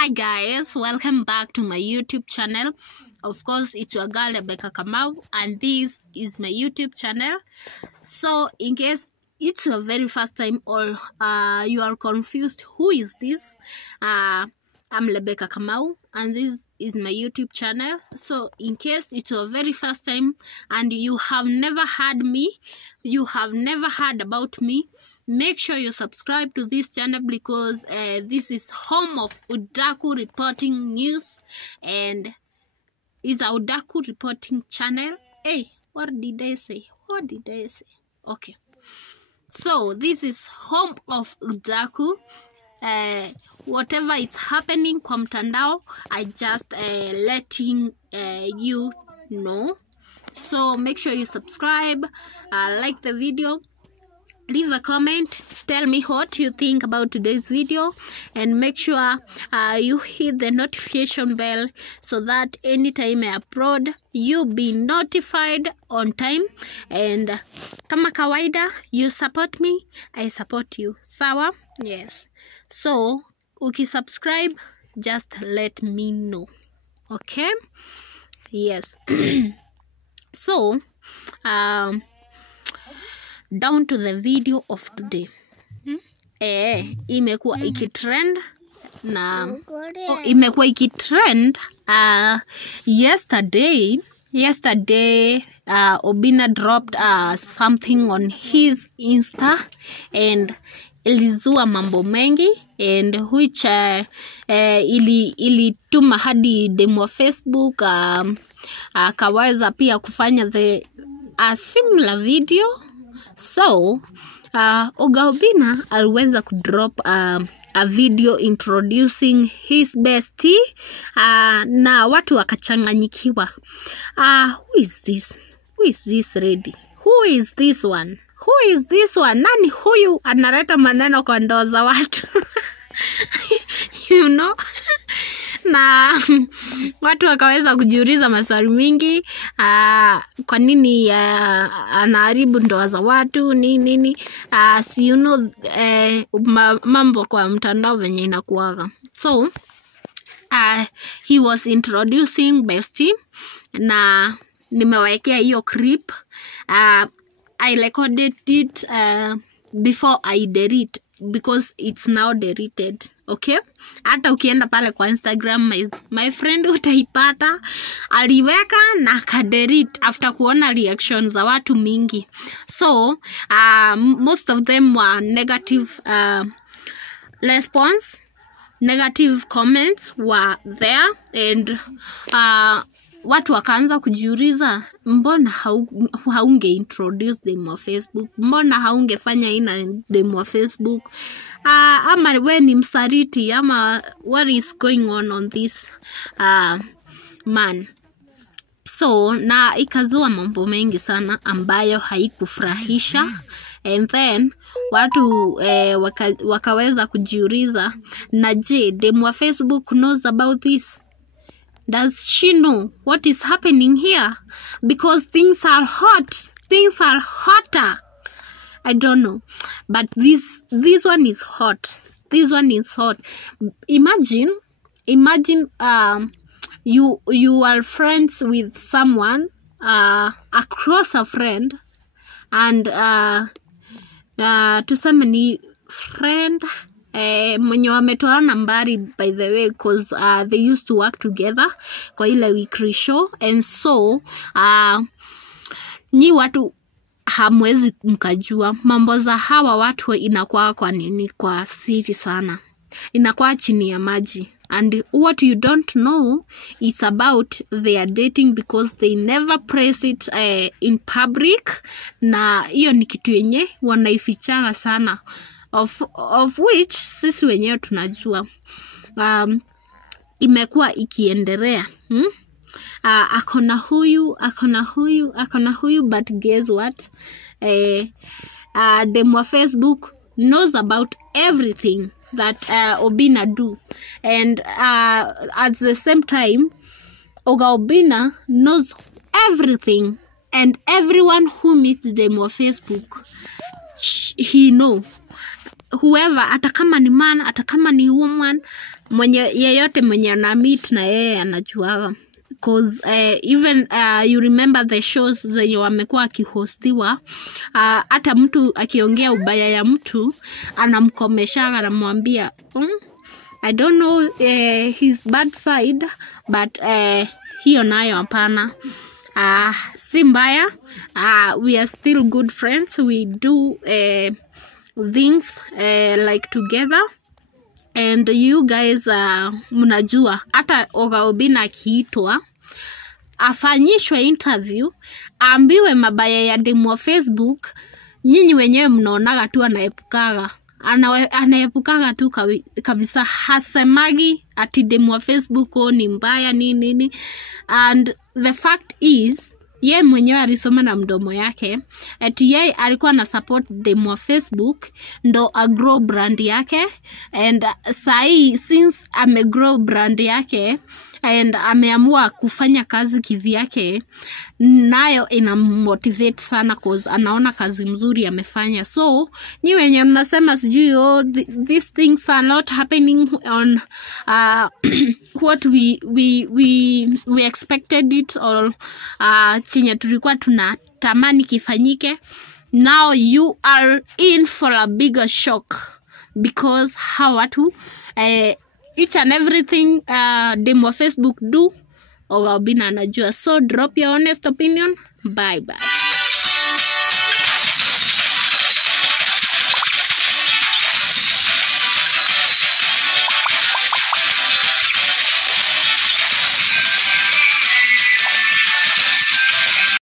Hi guys, welcome back to my YouTube channel. Of course, it's your girl Rebecca Kamau, and this is my YouTube channel. So in case it's your very first time or you are confused, who is this? I'm Rebecca Kamau, and this is my YouTube channel. So in case it's your very first time and you have never heard me, you have never heard about me, make sure you subscribe to this channel because this is home of Udaku reporting news, and it's a Udaku reporting channel. Hey, what did I say? Okay, so this is home of Udaku. Whatever is happening kwa mtandao, I just letting you know. So make sure you subscribe, like the video, leave a comment, tell me what you think about today's video, and make sure you hit the notification bell so that anytime I upload, you'll be notified on time. And kama kawaida, you support me, I support you. Sawa? Yes. So, ukisubscribe, just let me know. Okay? Yes. So, down to the video of today. Imekuwa ikitrend na imekuwa ikitrend yesterday Obina dropped something on his Insta, and ilizua mambo mengi, and which ilituma hadi demo Facebook akaweza pia kufanya a similar video. So, Obina aliweza kudrop a video introducing his bestie, na watu wakachanganyikiwa. Who is this? Who is this lady? Who is this one? Who is this one? Nani huyu analeta maneno kwa ndoa za watu? You know? Na watu wakaweza kujiuliza maswali mingi, kwa nini anaharibu ndoa za watu nini. Si you know, mambo kwa mtandao venye inakuwaga. So he was introducing bestie, na nimewekea hiyo clip. I recorded it before I delete, because it's now deleted. Okay, hata ukienda pale kwa Instagram, my friend utaipata aliweka na kadelete after kuona reactions za watu mingi. So most of them were negative response, negative comments were there, and watu wakaanza kujiuliza, mbona haunge introduce them wa Facebook, mbona haungefanya ina them wa Facebook, ama we ni msariti, ama what is going on this man. So na ikazua mambo mengi sana ambayo haikufurahisha, and then watu wakaweza kujiuliza, na je, dem wa Facebook knows about this? Does she know what is happening here? Because things are hot. Things are hotter. I don't know. But this one is hot. This one is hot. Imagine you are friends with someone, across a friend, and tuseme ni friend mwenye wametoa nambari, by the way, because they used to work together kwa ile weekly show, and so ni watu hamwezi mkajua mambo za hawa watu, inakuwa kwa nini kwa siri sana, inakuwa chini ya maji. And what you don't know is about their dating, because they never press it in public, na hiyo ni kitu yenye wanaifichanga sana, of which sisi wenyewe tunajua. Imekuwa ikiendelea. Akona huyu, but guess what? Dem wa Facebook knows about everything that Obina do, and at the same time Obina knows everything, and everyone who meets them on Facebook, he know. whoever, hata kama ni man, hata kama ni woman, mwenye yeyote mwenye ana meet na yeye anajua. Cause even you remember the shows zenye wamekuwa akihostiwa, hata mtu akiongea ubaya ya mtu anamkomesha, anamwambia I don't know his bad side, but hiyo nayo hapana. Si mbaya. We are still good friends. We do things like together. And you guys mnajua hata Oga Obinna akiitwa afanyishwe interview, ambiwe mabaya ya demu wa Facebook, nyinyi wenyewe mnaonaga tu anaepukaga tu kabisa, hasemagi ati demu wa Facebook ni mbaya nini. And the fact is, ye mwenyewe alisoma na mdomo yake ati yeye alikuwa na support demu wa Facebook ndo grow brand yake. And sai since grow brand yake and ameamua kufanya kazi kivyake, nayo ina motivate sana cause anaona kazi mzuri amefanya. So nyi wenye mnasema sijui these things are not happening on what we expected it, or chenye tulikuwa tunatamani kifanyike, now you are in for a bigger shock because how watu each and everything demo Facebook do, Oga Obinna anajua. So drop your honest opinion. Bye bye.